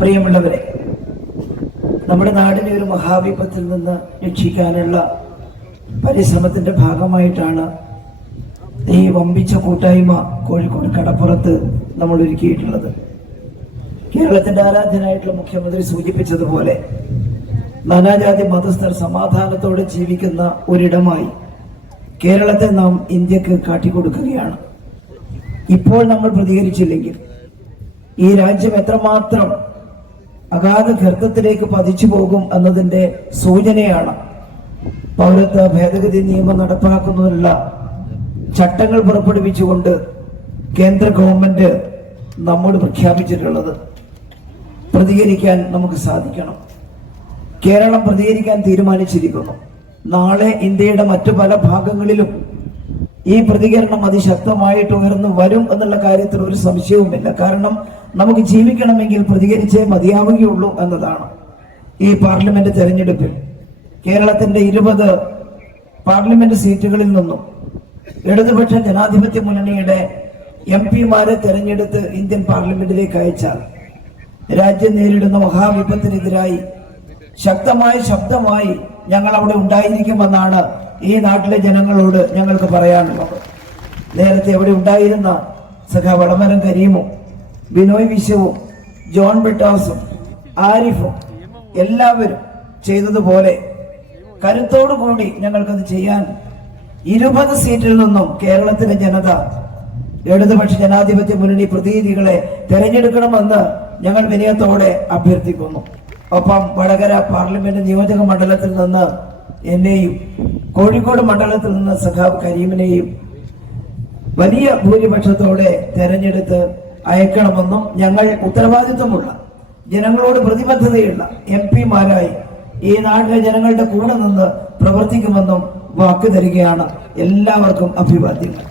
പ്രിയമുള്ളവരെ നമ്മുടെ നാടിനെ ഒരു മഹാവിപത്തിൽ നിന്ന് രക്ഷിക്കാനുള്ള പരിശ്രമത്തിന്റെ ഭാഗമായിട്ടാണ് ഈ വമ്പിച്ച കൂട്ടായ്മ കോഴിക്കോട് കടപ്പുറത്ത് നമ്മൾ ഒരുക്കിയിട്ടുള്ളത്. കേരളത്തിന്റെ ആരാധനായിട്ടുള്ള മുഖ്യമന്ത്രി സൂചിപ്പിച്ചതുപോലെ നാനാജാതി മതസ്ഥർ സമാധാനത്തോടെ ജീവിക്കുന്ന ഒരിടമായി കേരളത്തെ നാം ഇന്ത്യയ്ക്ക് കാട്ടിക്കൊടുക്കുകയാണ്. ഇപ്പോൾ നമ്മൾ പ്രതികരിച്ചില്ലെങ്കിൽ ഈ രാജ്യം എത്രമാത്രം അഗാധ ഗർത്തത്തിലേക്ക് പതിച്ചു പോകും എന്നതിന്റെ സൂചനയാണ് പൗരത്വ ഭേദഗതി നിയമം നടപ്പാക്കുന്നതിനുള്ള ചട്ടങ്ങൾ പുറപ്പെടുവിച്ചുകൊണ്ട് കേന്ദ്ര ഗവൺമെന്റ് നമ്മോട് പ്രഖ്യാപിച്ചിട്ടുള്ളത്. പ്രതികരിക്കാൻ നമുക്ക് സാധിക്കണം. കേരളം പ്രതികരിക്കാൻ തീരുമാനിച്ചിരിക്കുന്നു. നാളെ ഇന്ത്യയുടെ മറ്റു പല ഭാഗങ്ങളിലും ഈ പ്രതികരണം അതിശക്തമായിട്ട് ഉയർന്നു വരും എന്നുള്ള കാര്യത്തിൽ ഒരു സംശയവുമില്ല. കാരണം നമുക്ക് ജീവിക്കണമെങ്കിൽ പ്രതികരിച്ചേ മതിയാവുകയുള്ളൂ എന്നതാണ് ഈ പാർലമെന്റ് തെരഞ്ഞെടുപ്പിൽ. കേരളത്തിന്റെ ഇരുപത് പാർലമെന്റ് സീറ്റുകളിൽ നിന്നും ഇടതുപക്ഷ ജനാധിപത്യ മുന്നണിയുടെ എം പിമാരെ തെരഞ്ഞെടുത്ത് ഇന്ത്യൻ പാർലമെന്റിലേക്ക് അയച്ചാൽ രാജ്യം നേരിടുന്ന മഹാവിപത്തിനെതിരായി ശക്തമായ ശബ്ദമായി ഞങ്ങൾ അവിടെ ഉണ്ടായിരിക്കുമെന്നാണ് ഈ നാട്ടിലെ ജനങ്ങളോട് ഞങ്ങൾക്ക് പറയാനുള്ളത്. നേരത്തെ അവിടെ ഉണ്ടായിരുന്ന സഖാ വടമരം കരീമും ബിനോയ് വിശ്വവും ജോൺ ബിട്ടാസും ആരിഫും എല്ലാവരും ചെയ്തതുപോലെ കരുത്തോടുകൂടി ഞങ്ങൾക്കത് ചെയ്യാൻ ഇരുപത് സീറ്റിൽ നിന്നും കേരളത്തിലെ ജനത ഇടതുപക്ഷ ജനാധിപത്യ മുന്നണി പ്രതിനിധികളെ തെരഞ്ഞെടുക്കണമെന്ന് ഞങ്ങൾ വിനയത്തോടെ അഭ്യർത്ഥിക്കുന്നു. ഒപ്പം വടകര പാർലമെന്റ് നിയോജക മണ്ഡലത്തിൽ നിന്ന് എന്നെയും കോഴിക്കോട് മണ്ഡലത്തിൽ നിന്ന് സഖാബ് കരീമിനെയും വലിയ ഭൂരിപക്ഷത്തോടെ തെരഞ്ഞെടുത്ത് അയക്കണമെന്നും ഞങ്ങൾ ഉത്തരവാദിത്വമുള്ള ജനങ്ങളോട് പ്രതിബദ്ധതയുള്ള എം പിമാരായി ഈ നാട്ടിലെ ജനങ്ങളുടെ കൂടെ നിന്ന് പ്രവർത്തിക്കുമെന്നും വാക്ക് തരികയാണ് എല്ലാവർക്കും അഭിവാദ്യങ്ങൾ.